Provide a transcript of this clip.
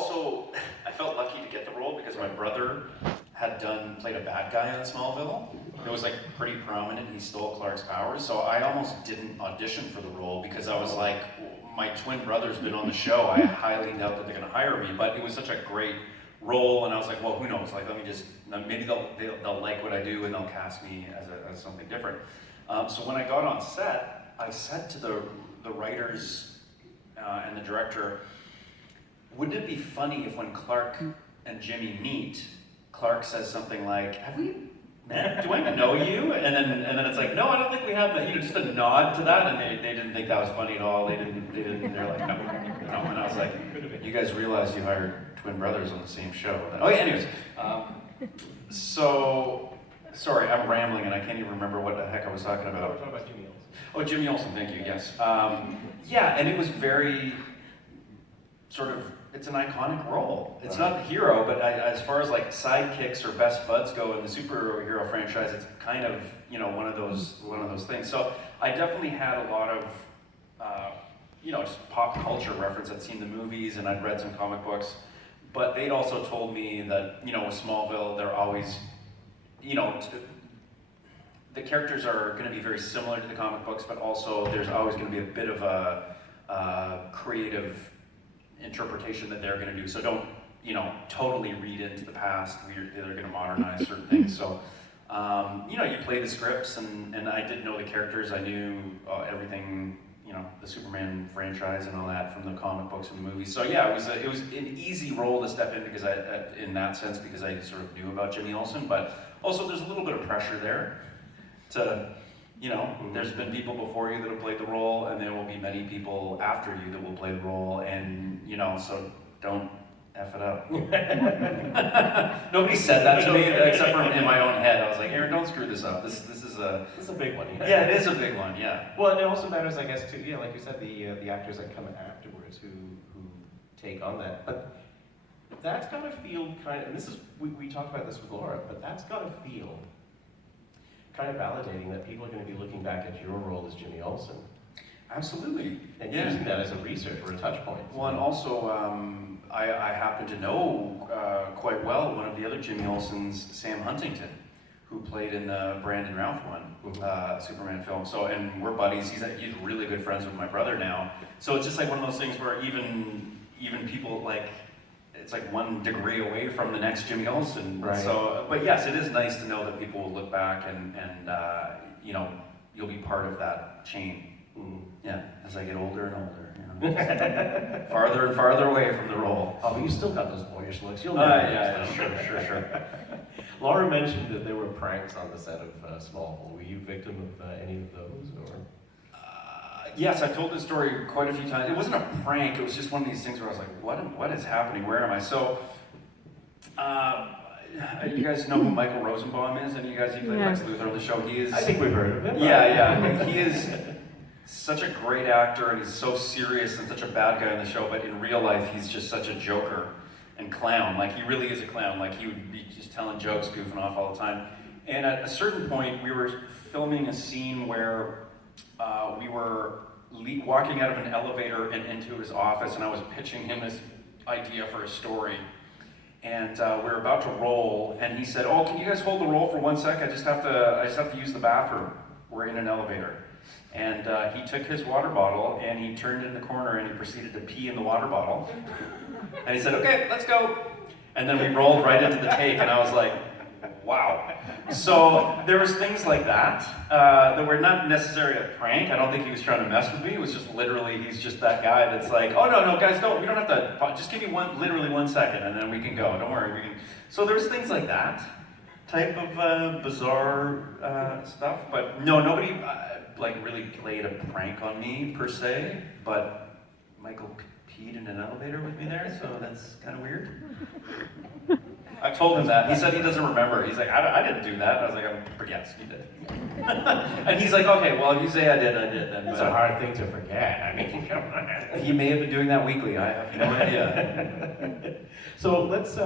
also, I felt lucky to get the role because my brother had played a bad guy on Smallville. It was like pretty prominent. He stole Clark's powers, so I almost didn't audition for the role because I was like, my twin brother's been on the show. I highly doubt that they're going to hire me, but it was such a great role, and I was like, well, who knows? Like, let me just maybe they'll like what I do and they'll cast me as something different. So when I got on set, I said to the writers and the director, wouldn't it be funny if when Clark and Jimmy meet, Clark says something like, have we met? Do I know you? And then it's like, no, I don't think we have met. Just a nod to that, and they didn't think that was funny at all. They're like, no. And I was like, you guys realize you hired twin brothers on the same show. Oh yeah, anyways. So, sorry, I'm rambling and I can't even remember what the heck I was talking about. We're talking about Jimmy Olsen. Oh, Jimmy Olsen, thank you, yes. Yeah, and it was very sort of, it's an iconic role. It's not the hero, but as far as like sidekicks or best buds go in the superhero franchise, it's kind of, one of those things. So I definitely had a lot of, just pop culture reference. I'd seen the movies and I'd read some comic books, but they'd also told me that, with Smallville, they're always, the characters are going to be very similar to the comic books, but also there's always going to be a bit of a creative interpretation that they're going to do. So don't, totally read into the past. They're going to modernize certain things. So, you play the scripts, and I did know the characters. I knew everything, the Superman franchise and all that from the comic books and the movies. So yeah, it was an easy role to step in because in that sense, because I sort of knew about Jimmy Olsen. But also, there's a little bit of pressure there to. There's been people before you that have played the role, and there will be many people after you that will play the role, and so don't F it up. Nobody said that to me except for in my own head. I was like, Aaron, don't screw this up. This is a big one. Yeah, it is a big one. Yeah. Well, and it also matters, I guess, too. Yeah, like you said, the actors that come afterwards who take on that, but that's got to feel kind of. And this is we talked about this with Laura, but that's got to feel kind of validating that people are going to be looking back at your role as Jimmy Olsen. Absolutely. And using that as a research or a touch point. Well, and also, I happen to know quite well one of the other Jimmy Olsens, Sam Huntington, who played in the Brandon Routh one, Superman film. So, and we're buddies. He's really good friends with my brother now. So it's just like one of those things where even people like, it's like one degree away from the next Jimmy Olsen. Right. So, but yes, it is nice to know that people will look back and you'll be part of that chain. Yeah, as I get older and older, farther and farther away from the role. Oh, but you still got those boyish looks. You'll never. Sure. Laura mentioned that there were pranks on the set of Smallville. Were you victim of any of those, or? Yes, I've told this story quite a few times. It wasn't a prank. It was just one of these things where I was like, what is happening? Where am I? So, you guys know who Michael Rosenbaum is? And you guys, he played Lex Luthor on the show. He is. I think we've heard of him. Yeah. He is such a great actor, and he's so serious and such a bad guy on the show. But in real life, he's just such a joker and clown. Like, he really is a clown. Like, he would be just telling jokes, goofing off all the time. And at a certain point, we were filming a scene where we were walking out of an elevator and into his office, and I was pitching him this idea for a story. And we were about to roll, and he said, "Oh, can you guys hold the roll for 1 sec? I just have to use the bathroom. We're in an elevator." And he took his water bottle and he turned in the corner and he proceeded to pee in the water bottle. And he said, "Okay, let's go." And then we rolled right into the take, and I was like, wow. So there was things like that that were not necessarily a prank. I don't think he was trying to mess with me. It was just literally, he's just that guy that's like, "Oh no, guys, we don't have to, just give me literally 1 second and then we can go. Don't worry, we can." So there's things like that type of bizarre stuff. But no, nobody really played a prank on me per se, but Michael peed in an elevator with me there, so that's kind of weird. I told him that. He said he doesn't remember. He's like, I didn't do that. And I was like, yes, you did. And he's like, okay, well, if you say I did, I did. Then, it's a hard thing to forget. I mean, come on. He may have been doing that weekly. I have no idea. So let's